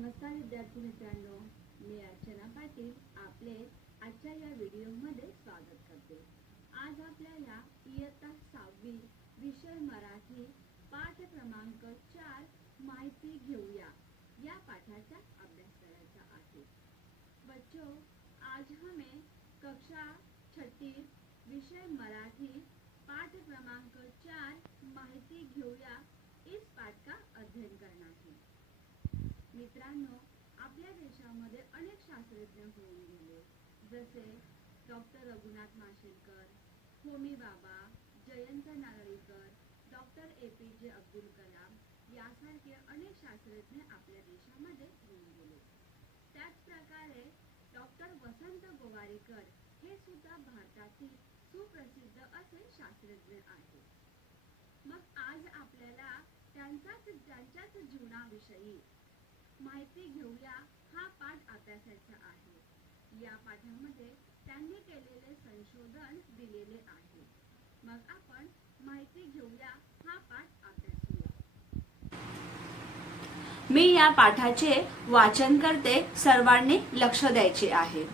नमस्कार विद्यार्थी मित्रांनो, मी अर्चना पाटील आपले आजच्या या व्हिडिओमध्ये स्वागत करते। आज आपल्याला इयत्ता 6वी विषय मराठी पाठ क्रमांक 4 माहिती घेऊया या पाठाचा अभ्यास करायचा आहे। बच्चों, आज हमें कक्षा 6 विषय मराठी पाठ क्रमांक 4 माहिती घेऊया इस पाठ का अध्ययन करना है। मित्रांनो, आपल्या देशामध्ये अनेक शास्त्रज्ञ होऊन गेले, जसे डॉक्टर रघुनाथ माशेलकर, होमी बाबा, जयंत नारळीकर, डॉक्टर APJ अब्दुल कलाम यासारखे अनेक शास्त्रज्ञ आपल्या देशामध्ये होऊन गेले। त्याच प्रकारे डॉक्टर वसंत गोवारीकर हे सुद्धा भारतातील सुप्रसिद्ध असे शास्त्रज्ञ आहेत। मग आज आपल्याला त्यांच्याच जीवनाविषयी माहिती घेऊया हा पाठ अभ्यासायचा आहे। या पाठामध्ये त्यांनी केलेले संशोधन दिलेले आहे। मग आपण माहिती घेऊया हा पाठ अभ्यासूया। मी या पाठाचे वाचन करते, सर्वांनी लक्ष द्यायचे आहे।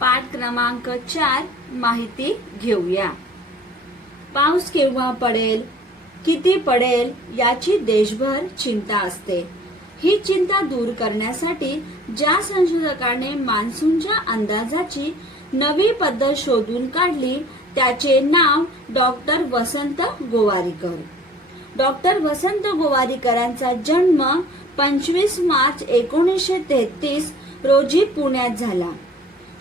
पाठ क्रमांक 4 माहिती घेऊया। पाऊस केव्हा पडेल, किती पडेल याची देशभर चिंता असते। ही चिंता दूर करण्यासाठी ज्या संशोधकाने मान्सूनच्या अंदाजाची नवी पद्धत शोधून काढली त्याचे नाव डॉक्टर वसंत गोवारीकर। डॉक्टर वसंत गोवारीकरांचा जन्म 25 मार्च 1933 रोजी पुण्यात झाला।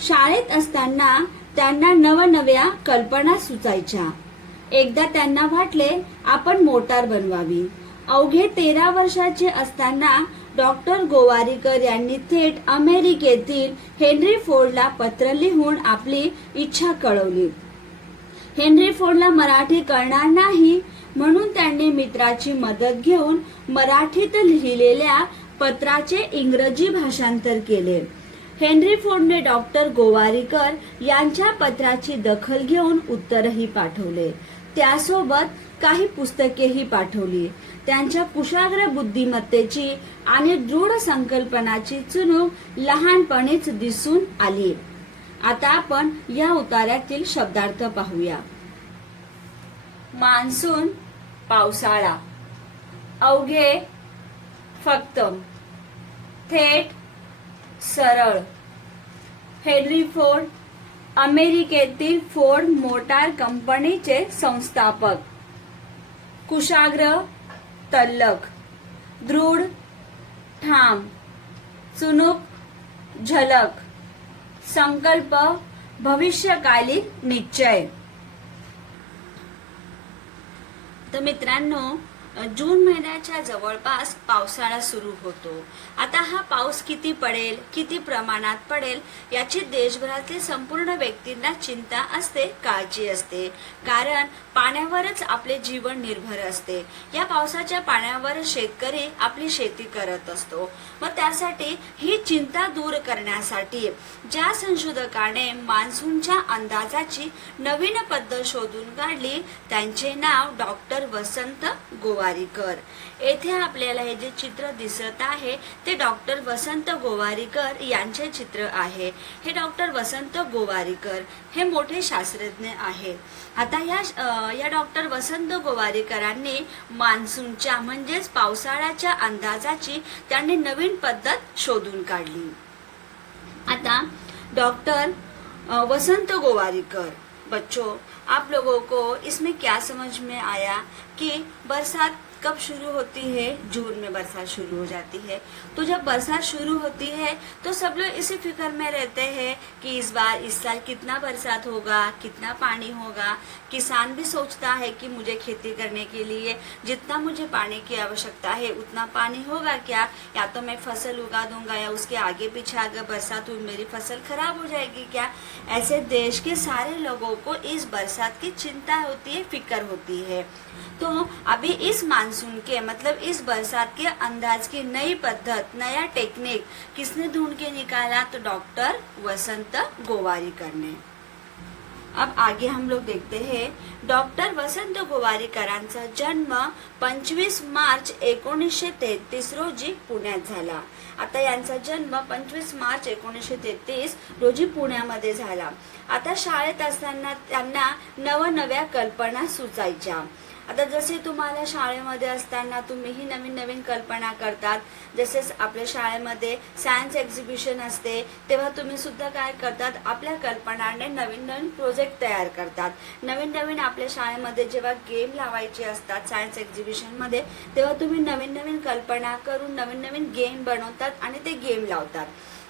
शाळेत असताना त्यांना नवनव्या कल्पना सुचायच्या। एकदा त्यांना वाटले आपण मोटार बनवावी। अवघे 13 वर्षाचे असताना डॉक्टर गोवारीकर यांनी थेट अमेरिकेतील हेनरी फोर्डला पत्र लिहून आपली इच्छा कळवली। हेनरी फोर्डला मराठी कळणार नाही म्हणून त्यांनी मित्राची मदत घेऊन मराठीत लिहिलेल्या पत्राचे इंग्रजी भाषांतर केले। हेनरी फोर्डने डॉक्टर गोवारीकर यांच्या पत्राची दखल घेऊन उत्तरही पाठवले। त्यासोबत काही पुस्तकेही पाठवली। त्यांच्या कुशाग्र बुद्धिमत्तेची आणि दृढ संकल्पनाची चुणूक लहानपणीच दिसून आली। आता आपण या उतार्यातील शब्दार्थ पाहूया। मान्सून पावसाळा, अवघे फक्त, थेट सरळ। हेनरी फोर्ड अमेरिकेतील फोर्ड मोटार कंपनीचे संस्थापक। कुशाग्र, तल्लख, दृढ, ठाम, चुणूक, झलक, संकल्प, भविष्यकालीन निश्चय। तर मित्रांनो, जून महिन्याच्या जवळपास पावसाळा सुरू होतो। आता हा पाऊस किती पडेल, किती प्रमाणात पडेल याची देशभरातील संपूर्ण व्यक्तींना चिंता असते, काळजी असते, कारण पाण्यावरच आपले जीवन निर्भर असते। या पावसाच्या पाण्यावर शेतकरी आपली शेती करत असतो। मग त्यासाठी ही चिंता दूर करण्यासाठी ज्या संशोधकाने मान्सूनच्या अंदाजाची नवीन पद्धत शोधून काढली त्यांचे नाव डॉक्टर वसंत गोवारीकर। येथे आपल्याला हे जे चित्र दिसत आहे ते डॉक्टर वसंत गोवारीकर यांचे चित्र आहे। हे डॉक्टर वसंत गोवारीकर हे मोठे शास्त्रज्ञ आहेत। आता या डॉक्टर वसंत गोवारीकरांनी मान्सूनच्या म्हणजेच पावसाळ्याच्या अंदाजाची त्यांनी नवीन पद्धत शोधून काढली। आता डॉक्टर वसंत गोवारीकर, बच्चों आप लोगों को इसमें क्या समझ में आया कि बरसात कब शुरू होती है? जून में बरसात शुरू हो जाती है। तो जब बरसात शुरू होती है तो सब लोग इसी फिक्र में रहते हैं कि इस साल कितना बरसात होगा, कितना पानी होगा। किसान भी सोचता है कि मुझे खेती करने के लिए जितना मुझे पानी की आवश्यकता है उतना पानी होगा क्या, या तो मैं फसल उगा दूंगा या उसके आगे पीछे अगर बरसात हुई मेरी फसल खराब हो जाएगी क्या। ऐसे देश के सारे लोगों को इस बरसात की चिंता होती है, फिक्र होती है। तो अभी इस मानसून के मतलब इस बरसात के अंदाज की नई पद्धत, नया टेक्निक किसने ढूंढ के निकाला? तो डॉक्टर वसंत गोवारीकर ने। अब आगे हम लोग देखते हैं डॉक्टर वसंत गोवारीकरांचा जन्म 25 मार्च 1933 रोजी पुण्यात झाला. आता यांचा जन्म 25 मार्च 1933 रोजी पुण्यामध्ये झाला. आता शाळेत असताना त्यांना नवनव्या कल्पना सुचायच्या. आता जसे तुम्हाला शाळेमध्ये असताना तुम्हीही नवीन नवीन कल्पना करतात, जसेच आपल्या शाळेमध्ये सायन्स एक्झिबिशन असते तेव्हा तुम्ही सुद्धा काय करतात, आपल्या कल्पनाने नवीन नवीन प्रोजेक्ट तयार करतात. नवीन नवीन आपल्या शाळेमध्ये जेव्हा गेम लावायचे असतात सायन्स एक्झिबिशनमध्ये, तेव्हा तुम्ही नवीन नवीन कल्पना करून नवीन नवीन गेम बनवतात आणि ते गेम लावतात.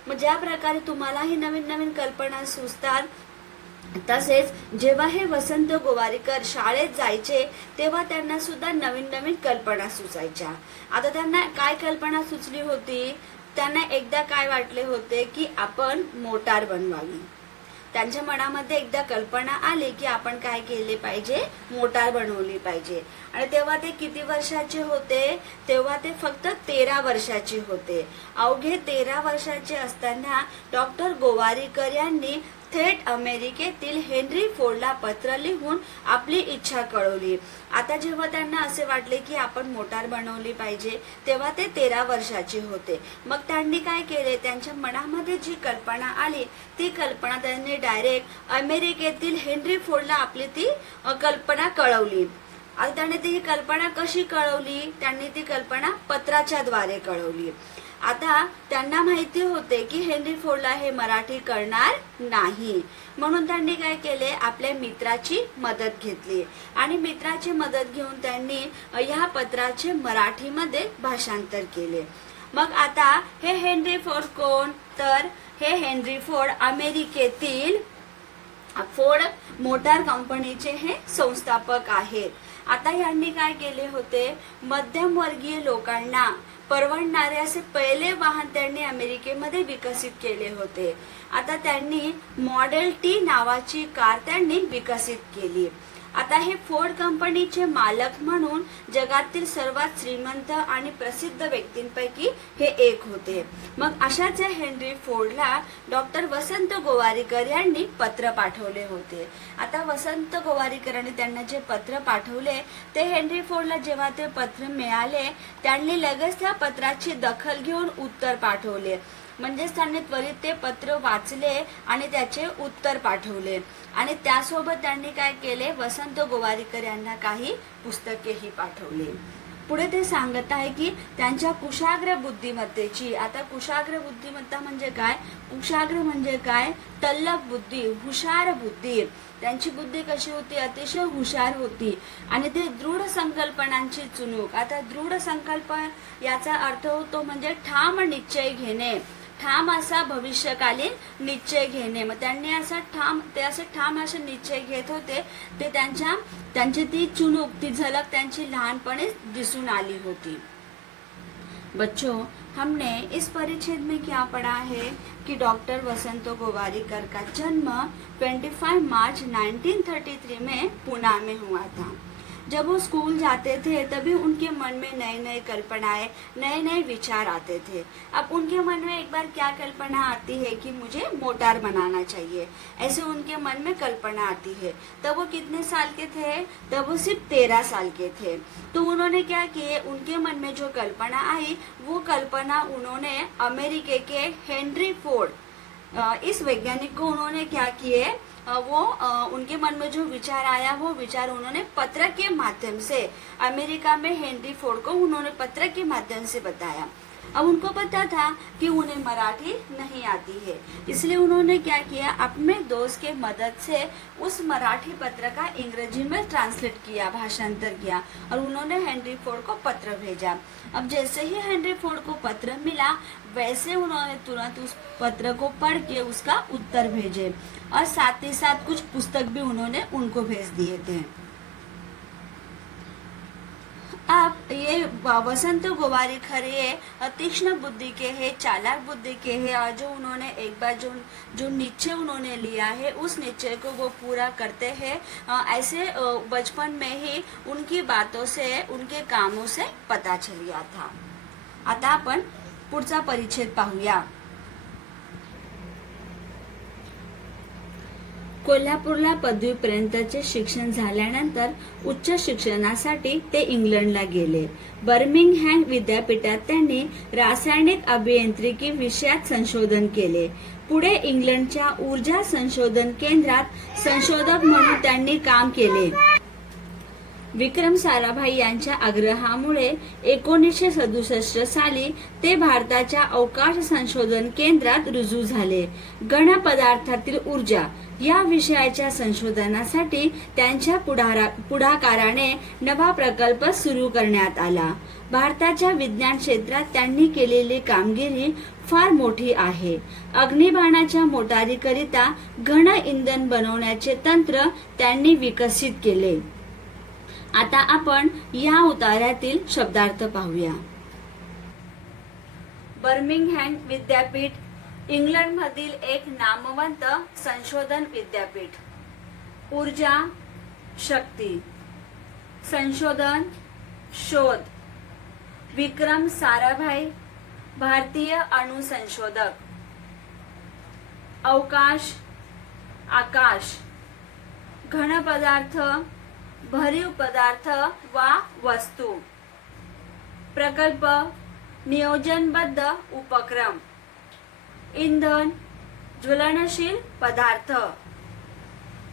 मग ज्या प्रकारे तुम्हालाही नवीन नवीन कल्पना सुचतात, तसेच जेव्हा हे वसंत गोवारीकर शाळेत जायचे तेव्हा त्यांना सुद्धा नवीन नवीन कल्पना सुचायच्या. आता त्यांना काय कल्पना सुचली होती, त्यांना एकदा काय वाटले होते की आपण मोटार बनवावी. त्यांच्या मनामध्ये एकदा कल्पना आली की आपण काय केले पाहिजे, मोटार बनवली पाहिजे. आणि तेव्हा ते किती वर्षाचे होते, तेव्हा ते फक्त 13 वर्षाचे होते. अवघे 13 वर्षाचे असताना डॉक्टर गोवारीकर यांनी थेट अमेरिकेतील हेनरी फोर्डला पत्र लिहून आपली इच्छा कळवली. आता जेव्हा त्यांना असे वाटले की आपण मोटार बनवली पाहिजे, तेव्हा ते 13 वर्षाचे होते. मग त्यांनी काय केले, त्यांच्या मनामध्ये जी कल्पना आली ती कल्पना त्यांनी डायरेक्ट अमेरिकेतील हेनरी फोर्डला आपली ती कल्पना कळवली. आता त्यांनी ती कल्पना कशी कळवली, त्यांनी ती कल्पना पत्राच्या द्वारे कळवली. आता त्यांना माहिती होते की हेनरी फोर्डला हे मराठी कळणार नाही, म्हणून त्यांनी काय केले, आपल्या मित्राची मदत घेतली आणि मित्राची मदत घेऊन त्यांनी ह्या पत्राचे मराठीमध्ये भाषांतर केले. मग आता हे हेनरी फोर्ड कोण, तर हे हेनरी फोर्ड अमेरिकेतील फोर्ड मोटार कंपनीचे हे संस्थापक आहेत. आता यांनी काय केले होते, मध्यमवर्गीय लोकांना परवडणारे असे पहिले वाहन त्यांनी अमेरिकेमध्ये विकसित केले होते. आता त्यांनी मॉडेल टी नावाची कार त्यांनी विकसित केली. आता हे फोर्ड कंपनीचे मालक म्हणून जगातील सर्वात श्रीमंत आणि प्रसिद्ध व्यक्तींपैकी हे एक होते. मग अशाच हेनरी फोर्डला डॉक्टर वसंत गोवारीकर यांनी पत्र पाठवले होते. आता वसंत गोवारीकरांनी त्यांना जे पत्र पाठवले ते हेनरी फोर्डला जेव्हा ते पत्र मिळाले, त्यांनी लगेच त्या पत्राची दखल घेऊन उत्तर पाठवले. म्हणजेच त्यांनी त्वरित ते पत्र वाचले आणि त्याचे उत्तर पाठवले. आणि त्यासोबत त्यांनी काय केले, वसंत गोवारीकर यांना काही पुस्तकेही पाठवली. पुढे ते सांगत आहे की त्यांच्या कुशाग्र बुद्धिमत्तेची. आता कुशाग्र बुद्धिमत्ता म्हणजे काय, कुशाग्र म्हणजे काय, तल्लख बुद्धी, हुशार बुद्धी. त्यांची बुद्धी कशी होती, अतिशय हुशार होती. आणि ते दृढ संकल्पनांची चुणूक. आता दृढ संकल्प याचा अर्थ होतो म्हणजे ठाम निश्चय घेणे, ठाम असा भविष्यकालीन निश्चय घेणे. मग त्यांनी असा ठाम असे निश्चय घेत होते. ते त्यांची ती चुणूक, ती झलक त्यांची लहानपणी दिसून आली होती. बच्चों, हमने इस परिच्छेद में क्या पढ़ा है कि डॉक्टर वसंत गोवारीकर का जन्म 25 मार्च 1933 में पुणे में हुआ था. जब वो स्कूल जाते थे तभी उनके मन में नए नए कल्पनाएं, नए नए विचार आते थे. अब उनके मन में एक बार क्या कल्पना आती है कि मुझे मोटार बनाना चाहिए, ऐसे उनके मन में कल्पना आती है. तब वो कितने साल के थे, तब वो सिर्फ 13 साल के थे. तो उन्होंने क्या किए, उनके मन में जो कल्पना आई वो कल्पना उन्होंने अमेरिका के हेनरी फोर्ड इस वैज्ञानिक को उन्होंने क्या किए, वो उनके मन में जो विचार आया वो विचार उन्होंने पत्र के माध्यम से अमेरिका में हेनरी फोर्ड को उन्होंने पत्र के माध्यम से बताया. अब उनको पता था कि उन्हें मराठी नहीं आती है, इसलिए उन्होंने क्या किया, अपने दोस्त के मदद से उस मराठी पत्र का अंग्रेजी में ट्रांसलेट किया, भाषांतर किया और उन्होंने हेनरी फोर्ड को पत्र भेजा. अब जैसे ही हेनरी फोर्ड को पत्र मिला वैसे उन्होंने तुरंत उस पत्र को पढ़ के उसका उत्तर भेजे और साथ ही साथ कुछ पुस्तक भी उन्होंने उनको भेज दिए थे. अब ये वसंत गोवारीकर ये तीक्ष्ण बुद्धि के है, चालाक बुद्धि के है और जो उन्होंने एक बार जो निश्चय उन्होंने लिया है उस निश्चय को वो पूरा करते हैं. ऐसे बचपन में ही उनकी बातों से, उनके कामों से पता चल गया था. आता आपण पुढचा परिच्छेद पाहूया. कोल्हापूरला पदवीपर्यंतचे शिक्षण झाल्यानंतर उच्च शिक्षणासाठी ते इंग्लंडला गेले. बर्मिंगहॅम विद्यापीठात त्यांनी रासायनिक अभियांत्रिकी विषयात संशोधन केले. पुढे इंग्लंडच्या ऊर्जा संशोधन केंद्रात संशोधक म्हणून त्यांनी काम केले. विक्रम साराभाई यांच्या आग्रहामुळे 1967 साली ते भारताच्या अवकाश संशोधन केंद्रात रुजू झाले. घन पदार्थातील ऊर्जा या विषयाच्या संशोधनासाठी त्यांच्या पुढाकाराने नवा प्रकल्प सुरू करण्यात आला. भारताच्या विज्ञान क्षेत्रात त्यांनी केलेली कामगिरी फार मोठी आहे. अग्निबाणाच्या मोटारीकरिता घन इंधन बनवण्याचे तंत्र त्यांनी विकसित केले. आता आपण या उतार्यातील शब्दार्थ पाहूया. बर्मिंगहॅम विद्यापीठ इंग्लंडमधील एक नामवंत संशोधन विद्यापीठ. ऊर्जा, शक्ती, संशोधन, शोध. विक्रम साराभाई, भारतीय अणु संशोधक. अवकाश, आकाश. घन पदार्थ, भरीव पदार्थ वा वस्तू. प्रकल्प, नियोजनबद्ध उपक्रम. इंधन, ज्वलनशील पदार्थ.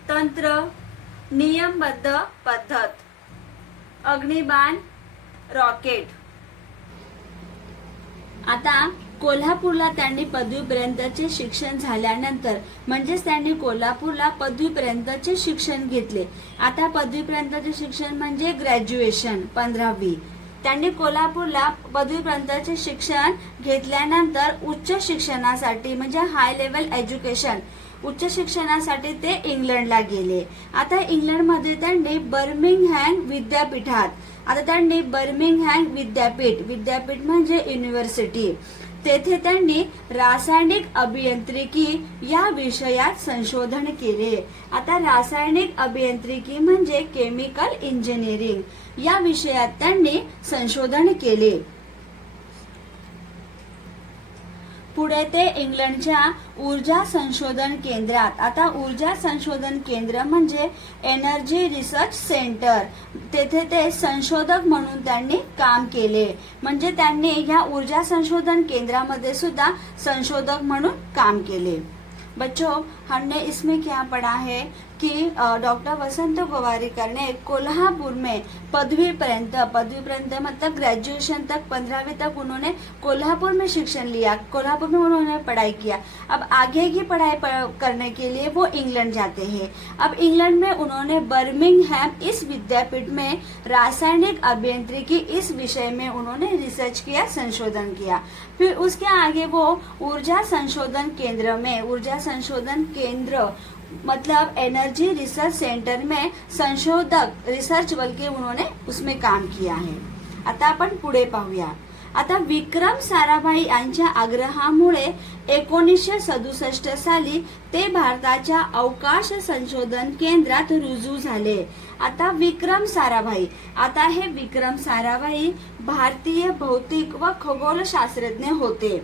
तंत्र, नियमबद्ध पद्धत. अग्निबाण, रॉकेट. आता कोल्हापूरला त्यांनी पदवीपर्यंतचे शिक्षण झाल्यानंतर म्हणजेच त्यांनी कोल्हापूरला पदवीपर्यंतचे शिक्षण घेतले. आता पदवीपर्यंतचे शिक्षण म्हणजे ग्रॅज्युएशन 15वी. त्यांनी कोल्हापूरला पदवीपर्यंतचे शिक्षण घेतल्यानंतर उच्च शिक्षणासाठी म्हणजे हाय लेवल एज्युकेशन उच्च शिक्षणासाठी ते इंग्लंडला गेले. आता इंग्लंडमध्ये त्यांनी बर्मिंगहॅम विद्यापीठात बर्मिंगहॅम विद्यापीठ म्हणजे युनिव्हर्सिटी तेथे त्यांनी रासायनिक अभियांत्रिकी या विषयात संशोधन केले. आता रासायनिक अभियांत्रिकी म्हणजे केमिकल इंजिनिअरिंग या विषयात त्यांनी संशोधन केले. पुढे ते इंग्लंडच्या ऊर्जा संशोधन केंद्रात. आता ऊर्जा संशोधन केंद्र म्हणजे एनर्जी रिसर्च सेंटर तेथे ते संशोधक म्हणून त्यांनी काम केले. म्हणजे त्यांनी ह्या ऊर्जा संशोधन केंद्रामध्ये सुद्धा संशोधक म्हणून काम केले. बच्चों, हमने इसमें क्या पढ़ा है कि डॉक्टर वसंत गोवारीकर ने कोल्हापुर में पदवी पर्यंत मतलब ग्रेजुएशन तक 15वीं तक उन्होंने कोल्हापुर में शिक्षण लिया. कोल्हापुर में उन्होंने पढ़ाई किया. अब आगे की पढ़ाई करने के लिए वो इंग्लैंड जाते हैं. अब इंग्लैंड में उन्होंने बर्मिंगहैम इस विद्यापीठ में रासायनिक अभियांत्रिकी इस विषय में उन्होंने रिसर्च किया, संशोधन किया. फिर उसके आगे वो ऊर्जा संशोधन केंद्र मतलब एनर्जी रिसर्च सेंटर में संशोधक रिसर्च बल्कि उन्होंने उसमें काम किया है. आता आपण पुढे पाहूया. आता विक्रम साराभाई यांच्या आग्रहामुळे 1967 साली ते भारताच्या अवकाश संशोधन केंद्रात रुजू झाले. आता विक्रम साराभाई भारतीय भौतिक व खगोलशास्त्रज्ञ होते.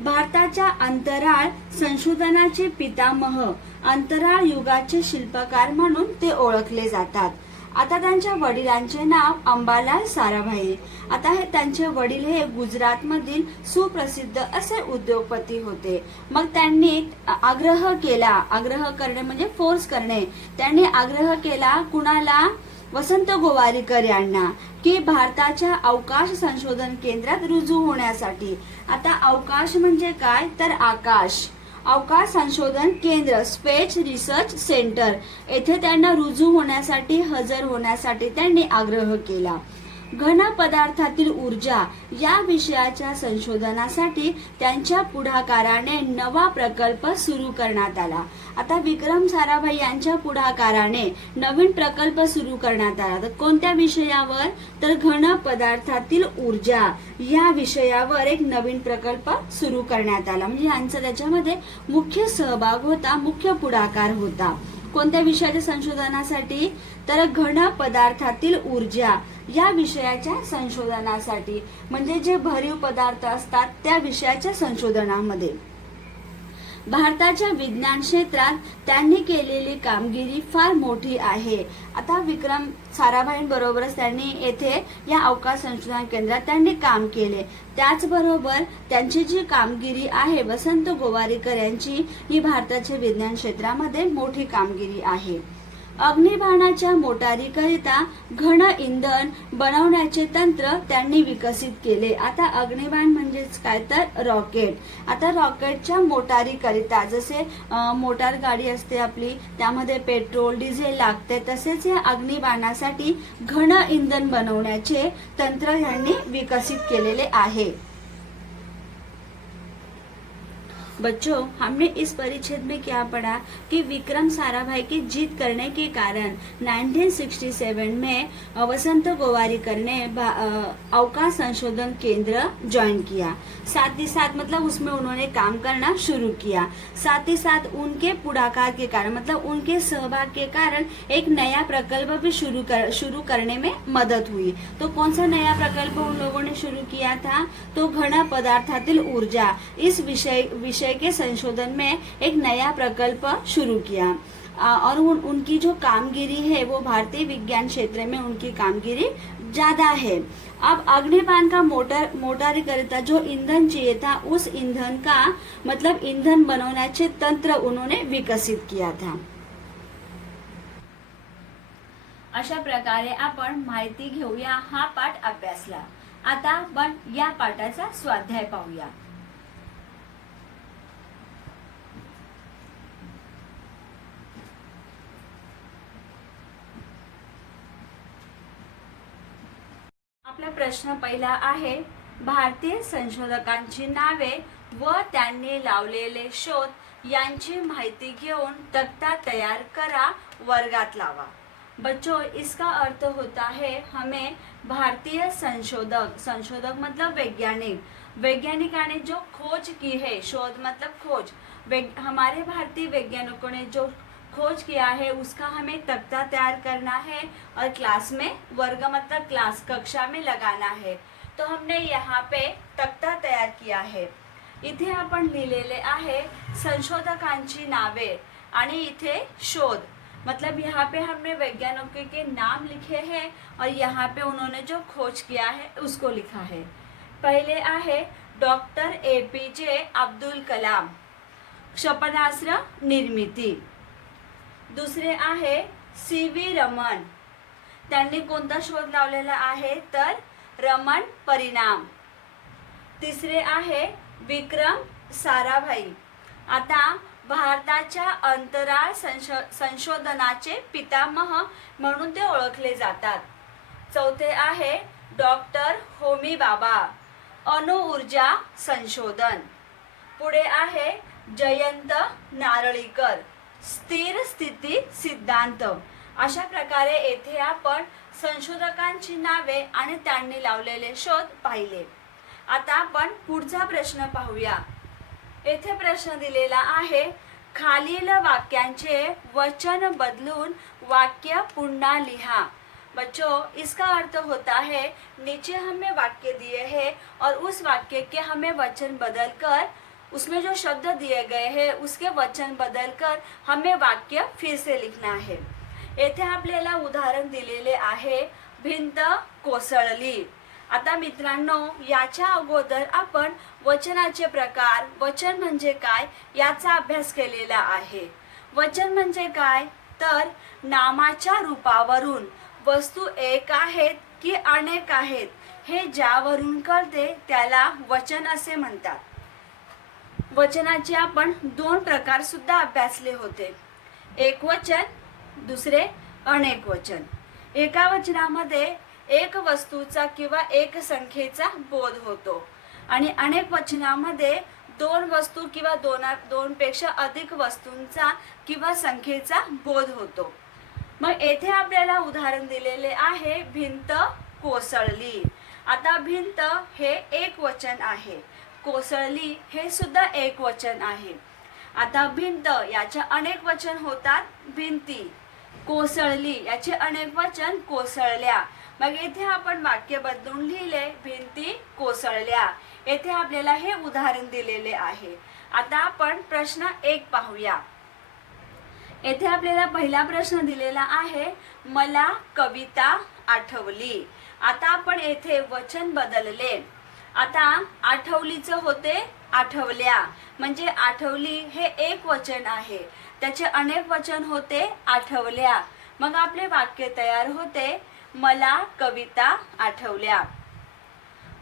भारताच्या अंतराळ संशोधनाचे पितामह, अंतराळ युगाचे शिल्पकार म्हणून ते ओळखले जातात. आता त्यांच्या वडिलांचे नाव अंबालाल साराभाई. आता हे त्यांचे वडील हे गुजरातमधील सुप्रसिद्ध असे उद्योगपती होते. मग त्यांनी आग्रह करणे म्हणजे फोर्स करणे. त्यांनी आग्रह केला कुणाला? वसंत गोवारीकर यांना की भारताच्या अवकाश संशोधन केंद्रात रुजू होण्यासाठी. आता अवकाश म्हणजे काय? तर आकाश. अवकाश संशोधन केंद्र स्पेस रिसर्च सेंटर येथे त्यांना रुजू होण्यासाठी हजर होण्यासाठी त्यांनी आग्रह केला. घन पदार्थातील ऊर्जा या विषयाच्या संशोधनासाठी त्यांच्या पुढाकाराने नवा प्रकल्प सुरू करण्यात आला. आता विक्रम साराभाई यांच्या पुढाकाराने नवीन प्रकल्प सुरू करण्यात आला. तर कोणत्या विषयावर? तर घन पदार्थातील ऊर्जा या विषयावर एक नवीन प्रकल्प सुरू करण्यात आला. म्हणजे यांचा त्याच्यामध्ये मुख्य सहभाग होता, मुख्य पुढाकार होता. कोणत्या विषयाच्या संशोधनासाठी? तर घन पदार्थातील ऊर्जा या विषयाच्या संशोधनासाठी म्हणजे जे भरीव पदार्थ असतात त्या विषयाच्या संशोधनामध्ये. भारताच्या विज्ञान क्षेत्रात त्यांनी केलेली कामगिरी फार मोठी आहे. आता विक्रम साराभाईंबरोबरच त्यांनी येथे या अवकाश संशोधन केंद्रात त्यांनी काम केले. त्याचबरोबर त्यांची जी कामगिरी आहे वसंत गोवारीकर यांची, ही भारताच्या विज्ञान क्षेत्रामध्ये मोठी कामगिरी आहे. अग्निबाणाच्या मोटारीकरिता घन इंधन बनवण्याचे तंत्र त्यांनी विकसित केले. आता अग्निबाण म्हणजेच काय तर रॉकेट. आता रॉकेटच्या मोटारीकरिता जसे मोटार गाडी असते आपली, त्यामध्ये पेट्रोल डिझेल लागते, तसेच या अग्निबाणासाठी घन इंधन बनवण्याचे तंत्र यांनी विकसित केलेले आहे. बच्चों, हमने इस परिच्छेद में क्या पढ़ा कि विक्रम साराभाई की जीत करने के कारण 1967 में वसंत गोवारीकर ने अवकाश संशोधन केंद्र ज्वाइन किया. साथ ही साथ मतलब उसमें उन्होंने काम करना शुरू किया. साथ ही साथ उनके पुढाकार के कारण मतलब उनके सहभाग के कारण एक नया प्रकल्प भी शुरू करने में मदद हुई. तो कौन सा नया प्रकल्प उन लोगों ने शुरू किया था? तो घन पदार्थातील ऊर्जा, इस विषय के संशोधन में एक नया प्रकल्प शुरू किया. और उनकी जो कामगिरी है वो भारतीय विज्ञान क्षेत्र में उनकी कामगिरी ज्यादा है. अब अग्निबाण का मोटारीकरिता जो ईंधन चाहिए था, उस ईंधन का मतलब ईंधन बनवण्याचे तंत्र उन्होंने विकसित किया था. अशा प्रकारे आपण माहिती घेऊया. हा पाठ अभ्यासला. आता आपण या पाठाचा स्वाध्याय पाहूया. आपला प्रश्न पहिला आहे, भारतीय संशोधकांची नावे व त्यांनी लावलेले शोध यांची माहिती घेऊन तक्ता तैयार करा, वर्गात लावा. बच्चों, इसका अर्थ होता है हमें भारतीय संशोधक मतलब वैज्ञानिका ने जो खोज की है, शोध मतलब खोज, हमारे भारतीय वैज्ञानिकों ने जो खोज किया है उसका हमें तख्ता तैयार करना है और क्लास में, वर्ग मतलब क्लास, कक्षा में लगाना है. तो हमने यहाँ पे तख्ता तैयार किया है. इथे आपण लिहिलेले आहे संशोधकांची नावे आणि इथे शोध, मतलब यहाँ पे हमने वैज्ञानिकों के नाम लिखे हैं और यहाँ पे उन्होंने जो खोज किया है उसको लिखा है. पहले आहे डॉक्टर APJ अब्दुल कलाम, क्षेपणास्त्र निर्मिती. दुसरे आहे CV रमण, त्यांनी कोणता शोध लावलेला आहे तर रमण परिणाम. तिसरे आहे विक्रम साराभाई, आता भारताच्या अंतराळ संशोधनाचे पितामह म्हणून ते ओळखले जातात. चौथे आहे डॉक्टर होमी बाबा, अणुऊर्जा संशोधन. पुढे आहे जयंत नारळीकर, स्थिर स्थिती सिद्धांत. अशा प्रकारे येथे आपण संशोधकांची नावे आणि त्यांनी लावलेले शोध पाहिले. आता आपण पुढचा प्रश्न पाहूया. येथे प्रश्न दिलेला आहे, खालील वाक्यांचे वचन बदलून वाक्य पुन्हा लिहा. बच्चों, इसका अर्थ होता है नीचे हमें वाक्य दिए हैं और उस वाक्य के हमें वचन बदलकर, उसमें जो शब्द दिए गए हैं उसके वचन बदलकर हमें वाक्य फिर से लिखना है. येथे आपल्याला उदाहरण दिलेले आहे, भिंत कोसळली. आता मित्रांनो, याच्या अगोदर आपण वचनाचे प्रकार, वचन म्हणजे काय याचा अभ्यास केलेला आहे. वचन म्हणजे काय तर नामाच्या रूपावरून वस्तू एक आहेत की अनेक आहेत हे ज्यावरून कळते त्याला वचन असे म्हणतात. वचनाचे आपण दोन प्रकार सुद्धा अभ्यासले होते, एक वचन, दुसरे अनेक वचन. एका वचनामध्ये एक वस्तूचा किंवा एक संख्येचा बोध होतो आणि अनेक वचनामध्ये दोन वस्तू किंवा दोनपेक्षा अधिक वस्तूंचा किंवा संख्येचा बोध होतो. मग येथे आपल्याला उदाहरण दिलेले आहे, भिंत कोसळली. आता भिंत हे एक वचन आहे, कोसळली हे सुद्धा एक वचन आहे. आता भिंत याचे अनेक वचन होतात भिंती, कोसळली याचे अनेक वचन कोसळल्या. मग येथे आपण वाक्य बदलून लिहिले, भिंती कोसळल्या. येथे आपल्याला हे उदाहरण दिलेले आहे. आता आपण प्रश्न 1 पाहूया. येथे आपल्याला पहिला प्रश्न दिलेला आहे, मला कविता आठवली. आता आपण येथे वचन बदलले. आता आठवलीचं होते आठवल्या, म्हणजे आठवली हे एक वचन आहे, त्याचे अनेक वचन होते आठवल्या. मग आपले वाक्य तयार होते, मला कविता आठवल्या.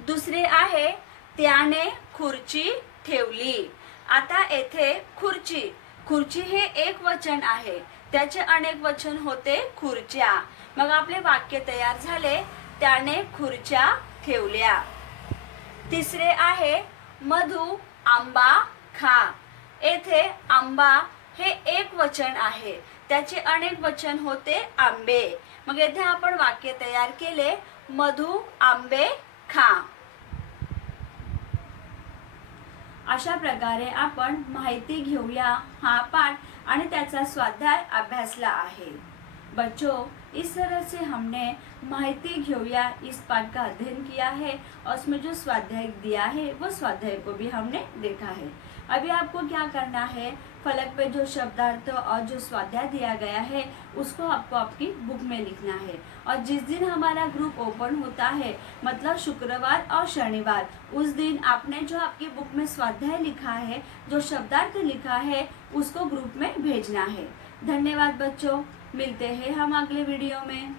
दुसरे आहे, त्याने खुर्ची ठेवली. आता येथे खुर्ची, खुर्ची हे एक वचन आहे, त्याचे अनेक वचन होते खुर्च्या. मग आपले वाक्य तयार झाले, त्याने खुर्च्या ठेवल्या. तिसरे आहे, मधु आंबा खा. येथे आंबा हे एक वचन आहे, त्याचे अनेक वचन होते आंबे. मग येथे आपण वाक्य तयार केले, मधु आंबे खा. अशा प्रकारे आपण माहिती घेऊया हा पाठ आणि त्याचा स्वाध्याय अभ्यासला आहे. बच्चों, इस तरह से हमने माहिती घेऊया इस पाठ का अध्ययन किया है और उसमें जो स्वाध्याय दिया है वो स्वाध्याय को भी हमने देखा है. अभी आपको क्या करना है, फलक पे जो शब्दार्थ और जो स्वाध्याय दिया गया है उसको आपको आपकी बुक में लिखना है. और जिस दिन हमारा ग्रुप ओपन होता है, मतलब शुक्रवार और शनिवार, उस दिन आपने जो आपकी बुक में स्वाध्याय लिखा है, जो शब्दार्थ लिखा है, उसको ग्रुप में भेजना है. धन्यवाद बच्चों, मिलते हैं हम अगले वीडियो में.